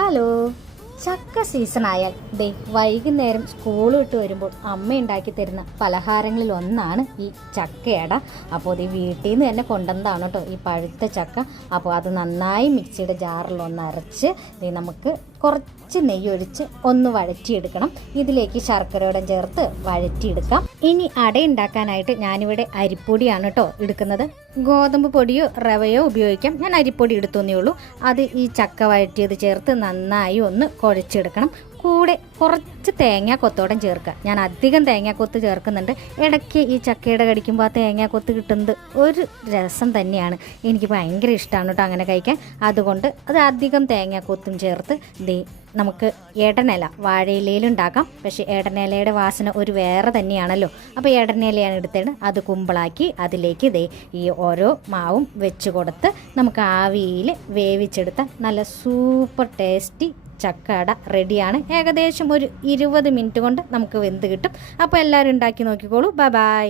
Hello, ചക്ക season ആയാൽ വൈകുന്നേരം സ്കൂൾ വിട്ട് വരുമ്പോൾ അമ്മ ഉണ്ടാക്കി തരുന്ന പലഹാരങ്ങളിൽ ഒന്നാണ് ഈ ചക്കയട. അപ്പോൾ വീട്ടിൽ നിന്ന് തന്നെ കൊണ്ടുവന്നതാണ് കേട്ടോ ഈ പഴുത്ത ചക്ക. അപ്പോൾ അത് നന്നായി മിക്സിയുടെ ജാറിൽ ഒന്ന് അരച്ച് നമുക്ക് കുറച്ച് നെയ്യൊഴിച്ച് ഒന്ന് വഴറ്റിയെടുക്കണം. ഇതിലേക്ക് ശർക്കരയോടെ ചേർത്ത് വഴറ്റിയെടുക്കാം. ഇനി അട ഉണ്ടാക്കാനായിട്ട് ഞാനിവിടെ അരിപ്പൊടിയാണ് കേട്ടോ എടുക്കുന്നത്. ഗോതമ്പ് പൊടിയോ റവയോ ഉപയോഗിക്കാം. ഞാൻ അരിപ്പൊടി എടുത്തേ ഉള്ളൂ. അത് ഈ ചക്ക വഴറ്റിയത് ചേർത്ത് നന്നായി ഒന്ന് കുഴച്ചെടുക്കണം. കൂടെ കുറച്ച് തേങ്ങാക്കൊത്തോടം ചേർക്കുക. ഞാൻ അധികം തേങ്ങാക്കൊത്ത് ചേർക്കുന്നുണ്ട്. ഇടയ്ക്ക് ഈ ചക്കയുടെ കടിക്കുമ്പോൾ ആ തേങ്ങാക്കൊത്ത് കിട്ടുന്നത് ഒരു രസം തന്നെയാണ്. എനിക്ക് ഭയങ്കര ഇഷ്ടമാണ് കേട്ടോ അങ്ങനെ കഴിക്കാൻ. അതുകൊണ്ട് അത് അധികം തേങ്ങാക്കൊത്തും ചേർത്ത് നമുക്ക് എടനില വാഴയിലയിലുണ്ടാക്കാം. പക്ഷേ എടനിലയുടെ വാസന ഒരു വേറെ തന്നെയാണല്ലോ. അപ്പോൾ എടനിലയാണ് എടുത്തിട്ട് അത് കുമ്പിളാക്കി അതിലേക്ക് ഈ ഓരോ മാവും വെച്ച് കൊടുത്ത് നമുക്ക് ആവിയിൽ വേവിച്ചെടുത്ത നല്ല സൂപ്പർ ടേസ്റ്റി ചക്കട റെഡിയാണ്. ഏകദേശം ഒരു 20 മിനിറ്റ് കൊണ്ട് നമുക്ക് വെന്ത് കിട്ടും. അപ്പോൾ എല്ലാവരും ഉണ്ടാക്കി നോക്കിക്കോളൂ. Bye bye.